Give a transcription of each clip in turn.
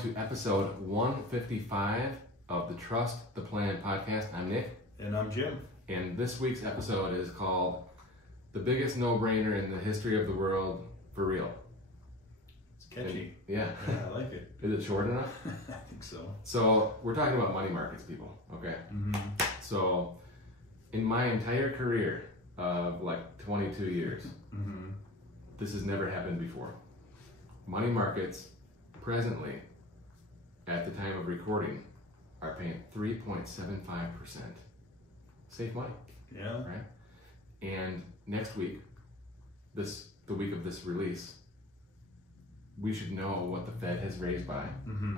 to episode 155 of the Trust the Plan podcast. I'm Nick. And I'm Jim. And this week's episode is called The Biggest No-Brainer in the History of the World for Real. It's catchy. Yeah. I like it. Is it short enough? I think so. So we're talking about money markets, people, okay? Mm-hmm. So in my entire career of like 22 years, this has never happened before. Money markets presently, at the time of recording, are paying 3.75%. Safe money. Yeah. Right? And next week, the week of this release, we should know what the Fed has raised by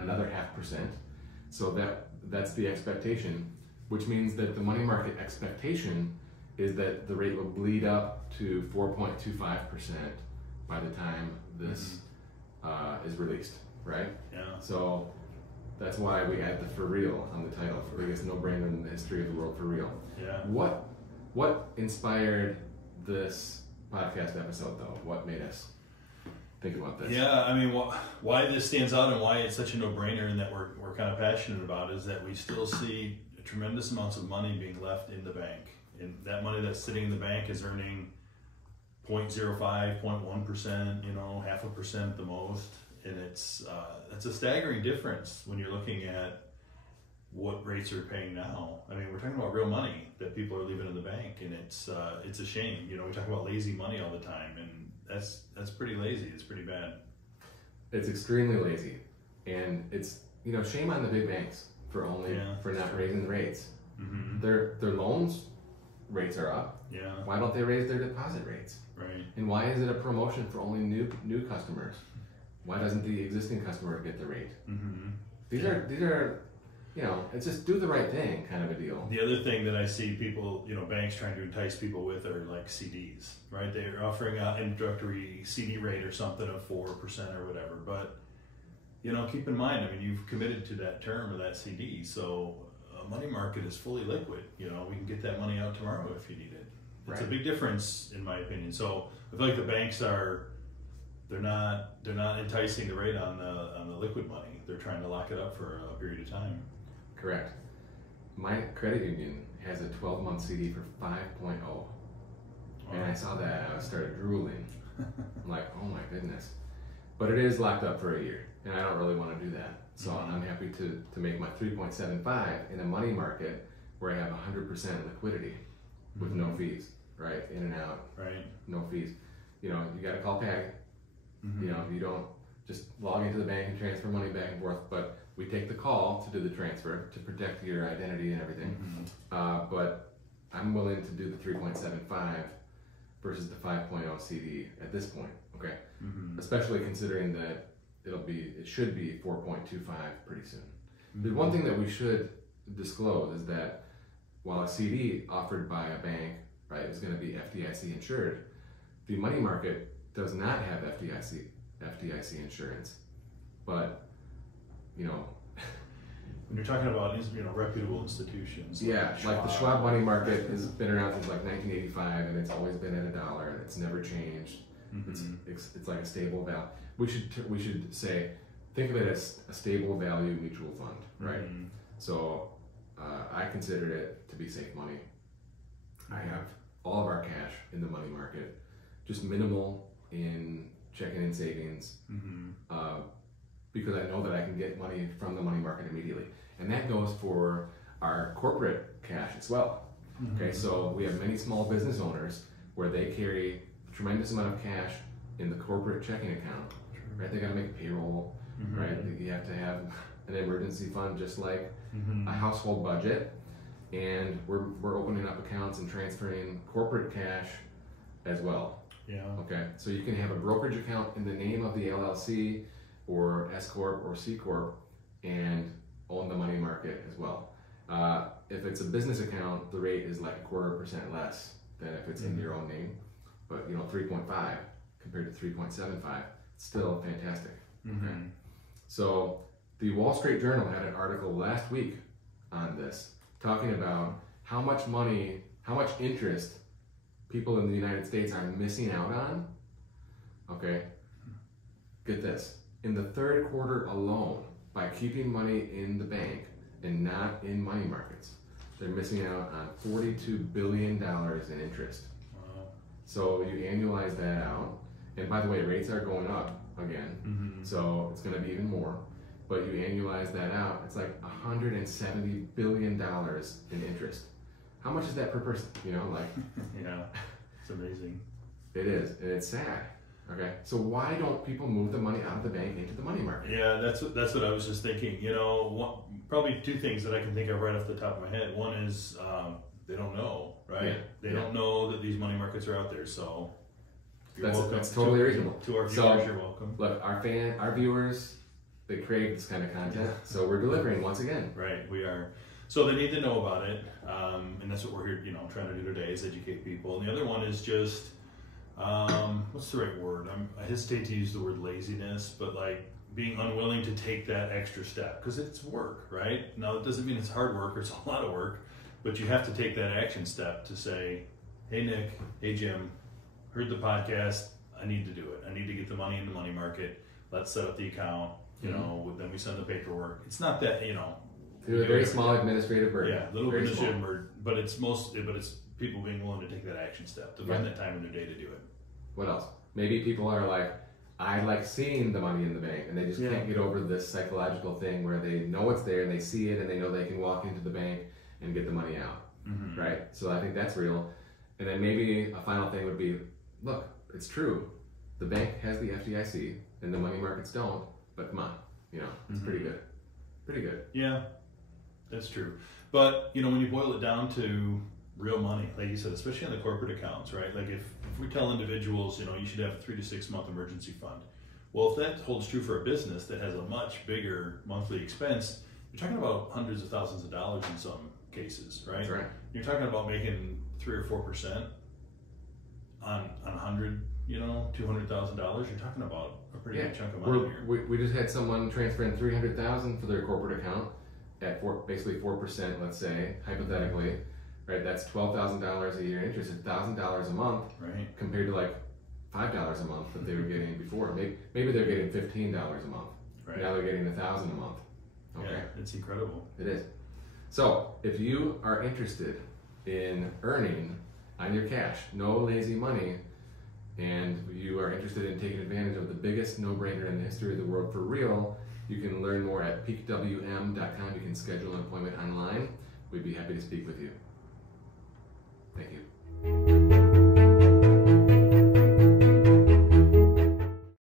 another 0.5%. So that's the expectation, which means that the money market expectation is that the rate will bleed up to 4.25% by the time this is released, right? Yeah. So that's why we add the for real on the title, for biggest no-brainer in the history of the world for real. Yeah. What inspired this podcast episode though? What made us think about this? Yeah, I mean, why this stands out and why it's such a no-brainer and that we're kind of passionate about is that we still see tremendous amounts of money being left in the bank. And that money that's sitting in the bank is earning 0.05, 0.1%, 0.5% at the most. And it's a staggering difference when you're looking at what rates are paying now. I mean, we're talking about real money that people are leaving in the bank, and it's a shame. We talk about lazy money all the time, and that's pretty lazy. It's pretty bad. It's extremely lazy, and it's shame on the big banks for not raising the rates. Mm-hmm. Their loans rates are up. Yeah. Why don't they raise their deposit rates? Right. And why is it a promotion for only new customers? Why doesn't the existing customer get the rate? Mm-hmm. These are it's just do the right thing kind of a deal. The other thing that I see people, banks trying to entice people with are like CDs, right? They're offering an introductory CD rate or something of 4% or whatever. But, keep in mind, you've committed to that term of that CD. So a money market is fully liquid. We can get that money out tomorrow if you need it. It's a big difference in my opinion. So I feel like the banks they're not enticing the rate on the liquid money. They're trying to lock it up for a period of time. Correct. My credit union has a 12-month CD for 5.0. And I saw that and I started drooling. I'm like, oh my goodness. But it is locked up for a year, and I don't really want to do that. So I'm happy to make my 3.75 in a money market where I have 100% liquidity with no fees, right? In and out, right? No fees. You got to call Patty. You don't just log into the bank and transfer money back and forth, but we take the call to do the transfer to protect your identity and everything. But I'm willing to do the 3.75 versus the 5.0 CD at this point, okay? Especially considering that it should be 4.25 pretty soon. The one thing that we should disclose is that while a CD offered by a bank, right, is going to be FDIC insured, the money market does not have FDIC insurance. But when you're talking about reputable institutions, like the Schwab money market has been around since like 1985, and it's always been at $1, and it's never changed. It's like a stable value. We should say, think of it as a stable value mutual fund, right? So I considered it to be safe money. I have all of our cash in the money market, just minimal in checking and savings, because I know that I can get money from the money market immediately. And that goes for our corporate cash as well. Okay, so we have many small business owners where they carry a tremendous amount of cash in the corporate checking account, right? They gotta make payroll, right? You have to have an emergency fund just like a household budget. And we're opening up accounts and transferring corporate cash as well. Yeah. Okay. So you can have a brokerage account in the name of the LLC or S Corp or C Corp and own the money market as well. If it's a business account, the rate is like 0.25% less than if it's in your own name. But 3.5 compared to 3.75, it's still fantastic. Okay. So the Wall Street Journal had an article last week on this, talking about how much interest people in the United States are missing out on. Okay, get this. In the third quarter alone, by keeping money in the bank and not in money markets, they're missing out on $42 billion in interest. Wow. So you annualize that out, and by the way, rates are going up again, so it's going to be even more. But you annualize that out, it's like $170 billion in interest. How much is that per person? You know, like yeah, it's amazing. It is, and it's sad. Okay, so why don't people move the money out of the bank into the money market? Yeah, that's what I was just thinking. You know, probably two things that I can think of right off the top of my head. One is they don't know, right? Yeah. They don't know that these money markets are out there. So That's totally reasonable. To our viewers, you're welcome. Look, our viewers, they crave this kind of content, so we're delivering once again. Right, we are. So they need to know about it, and that's what we're here, trying to do today is educate people. And the other one is just, what's the right word? I hesitate to use the word laziness, but like being unwilling to take that extra step, because it's work, right? Now, it doesn't mean it's hard work or it's a lot of work, but you have to take that action step to say, hey, Nick, hey, Jim, heard the podcast, I need to do it. I need to get the money in the money market. Let's set up the account, then we send the paperwork. It's not that, Through a very small administrative burden. Yeah, little administrative burden, but it's people being willing to take that action step, to find that time in their day to do it. What else? Maybe people are like, I like seeing the money in the bank, and they just can't get over this psychological thing where they know it's there and they see it and they know they can walk into the bank and get the money out, right? So I think that's real. And then maybe a final thing would be, look, it's true. The bank has the FDIC and the money markets don't, but come on, it's pretty good. Pretty good. Yeah, that's true. But, when you boil it down to real money, like you said, especially on the corporate accounts, right? Like if we tell individuals, you should have a 3 to 6 month emergency fund. Well, if that holds true for a business that has a much bigger monthly expense, you're talking about hundreds of thousands of dollars in some cases, right? That's right. You're talking about making 3 or 4% on 100, $200,000. You're talking about a pretty big chunk of money here. We just had someone transfer in $300,000 for their corporate account at basically 4%, let's say, hypothetically, right? That's $12,000 a year in interest, $1,000 a month, right? Compared to like $5 a month that they were getting before. Maybe they're getting $15 a month. Right. Now they're getting $1,000 a month. Okay, yeah, it's incredible. It is. So if you are interested in earning on your cash, no lazy money, and you are interested in taking advantage of the biggest no-brainer in the history of the world for real, you can learn more at peakwm.com. You can schedule an appointment online. We'd be happy to speak with you. Thank you.